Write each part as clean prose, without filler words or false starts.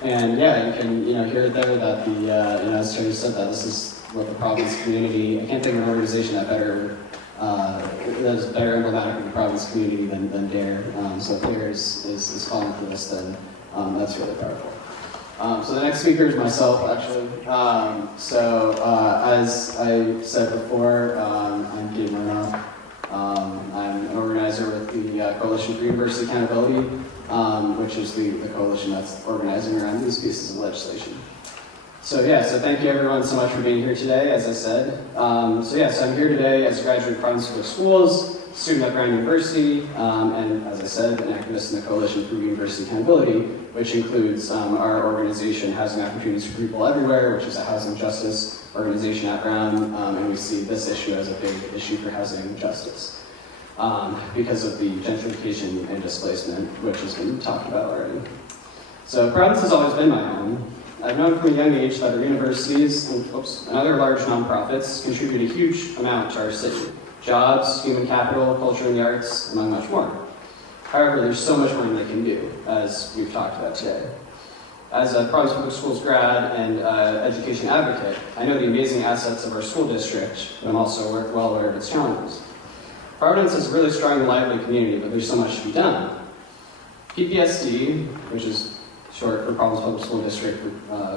And yeah, you can hear it there that the as Terry said, that this is what the Providence community. I can't think of an organization that is better emblematic of the Providence community than DARE. So if DARE is calling for this, then that's really powerful. So the next speaker is myself, actually. As I said before, I'm Gabe Mernoff. I'm an organizer with the Coalition for University Accountability, which is the coalition that's organizing around these pieces of legislation. So thank you everyone so much for being here today, as I said. So I'm here today as a graduate of Providence Public Schools, student at Brown University, and as I said, an activist in the Coalition for University Accountability, which includes our organization, Housing Opportunities for People Everywhere, which is a housing justice organization at Brown, and we see this issue as a big issue for housing justice because of the gentrification and displacement, which has been talked about already. So Providence has always been my home. I've known from a young age that our universities and other large nonprofits contribute a huge amount to our city. Jobs, human capital, culture and the arts, among much more. However, there's so much more they can do, as we've talked about today. As a Providence Public Schools grad and education advocate, I know the amazing assets of our school district, but I'm also well aware of its challenges. Providence is a really strong and lively community, but there's so much to be done. PPSD, which is short for Providence Public School District, for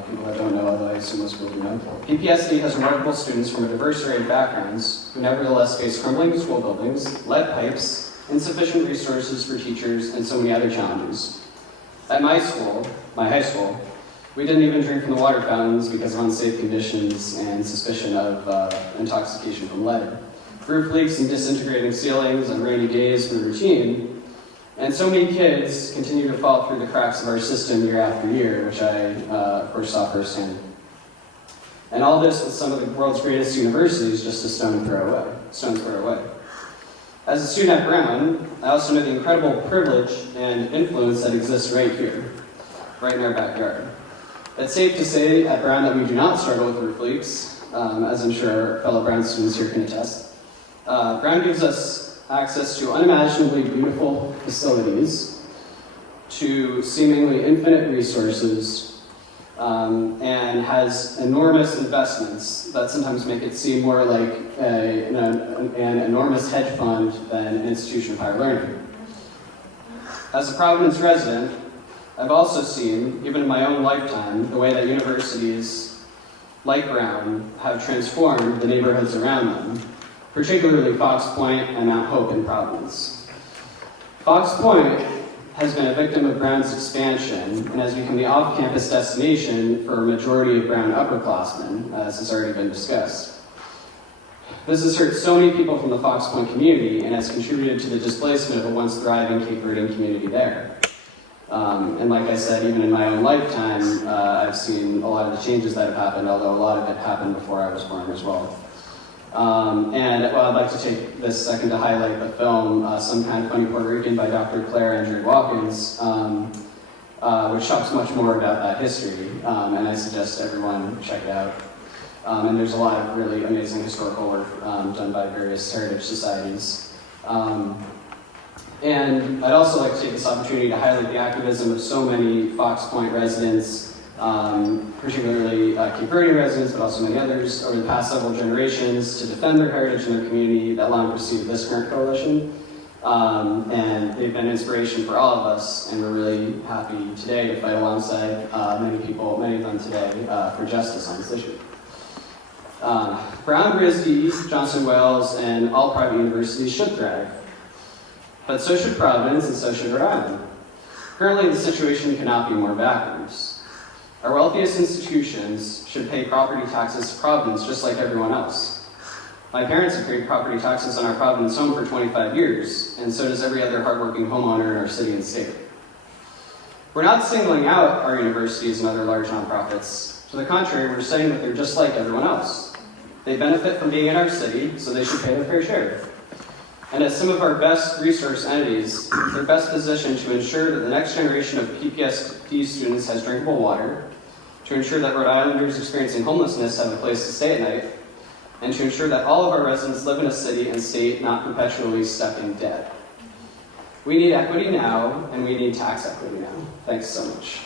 people that don't know, although I assume most people do know. PPSD has remarkable students from a diverse array of backgrounds who nevertheless face crumbling school buildings, lead pipes, insufficient resources for teachers, and so many other challenges. At my school, my high school, we didn't even drink from the water fountains because of unsafe conditions and suspicion of intoxication from lead. Roof leaks and disintegrating ceilings on rainy days were routine. And so many kids continue to fall through the cracks of our system year after year, which I, of course, saw firsthand. And all this with some of the world's greatest universities just a stone's throw away. As a student at Brown, I also know the incredible privilege and influence that exists right here, right in our backyard. It's safe to say at Brown that we do not struggle with roof leaks, as I'm sure our fellow Brown students here can attest. Brown gives us access to unimaginably beautiful facilities, to seemingly infinite resources, and has enormous investments that sometimes make it seem more like an enormous hedge fund than an institution of higher learning. As a Providence resident, I've also seen, even in my own lifetime, the way that universities like Brown have transformed the neighborhoods around them, particularly Fox Point and Mount Hope in Providence. Fox Point has been a victim of Brown's expansion and has become the off-campus destination for a majority of Brown upperclassmen, as has already been discussed. This has hurt so many people from the Fox Point community and has contributed to the displacement of a once thriving Cape Verdean community there. And like I said, even in my own lifetime, I've seen a lot of the changes that have happened, although a lot of it happened before I was born as well. I'd like to take this second to highlight the film Some Kind of Funny Puerto Rican by Dr. Claire Andrew Watkins, which talks much more about that history, and I suggest everyone check it out. And there's a lot of really amazing historical work done by various heritage societies. And I'd also like to take this opportunity to highlight the activism of so many Fox Point residents, particularly Cape Verdean residents, but also many others, over the past several generations to defend their heritage and their community that long pursued this current coalition. And they've been inspiration for all of us, and we're really happy today to fight alongside many of them today, for justice on this issue. Brown, RISD, Johnson Wales, and all private universities should thrive. But so should Providence, and so should Rhode Island. Currently, the situation cannot be more backwards. Our wealthiest institutions should pay property taxes to Providence just like everyone else. My parents have paid property taxes on our Providence home for 25 years, and so does every other hardworking homeowner in our city and state. We're not singling out our universities and other large nonprofits. To the contrary, we're saying that they're just like everyone else. They benefit from being in our city, so they should pay their fair share. And as some of our best resource entities, they're best positioned to ensure that the next generation of PPSD students has drinkable water, to ensure that Rhode Islanders experiencing homelessness have a place to stay at night, and to ensure that all of our residents live in a city and state not perpetually stuck in debt. We need equity now, and we need tax equity now. Thanks so much.